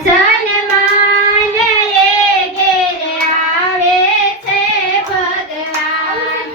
સન્માન એ ઘેર આવે છે ભગવાન,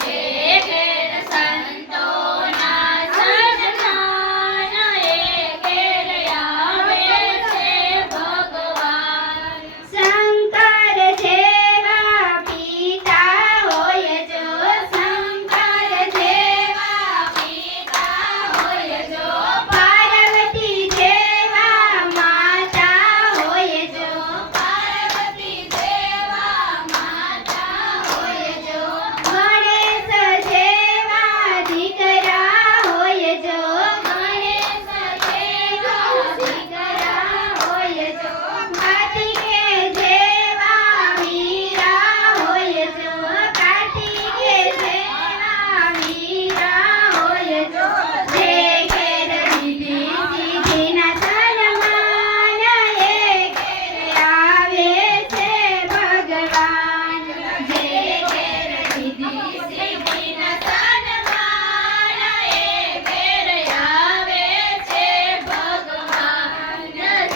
જે ઘેર સંતોના સન્માન એ ઘેર આવે છે ભગવાન. શંકર જેવા પિતા હોય જો, શંકર જેવા પિતા હોય જો, પાર્વતી જેવા માતા હોય જો, પાર્વતી જેવા માતા હોય જો, ગણેશ જેવા દીકરા હોય જો, ગણેશ જેવા દીકરા હોય જો, કાર્તિકે જેવા વીરા હોય જો, કાર્તિકે જેવા વીરા હોય જો, જે ઘેર રીધિ સિદ્ધિના સન્માન એ ઘેર આવે છે ભગવાન, જે ઘેર રીધિ સિદ્ધિના સન્માન એ ઘેર આવે છે ભગવાન,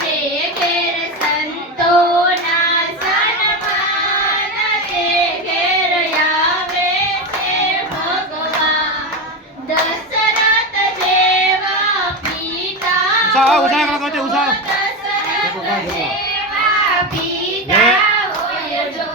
જે ઘેર સંતોના સન્માન એ ઘેર આવે છે ભગવાન. દશરથ જેવા પિતા ઉષા કરો તો ઉષા દશરથ જેવા પિતા હોય જો,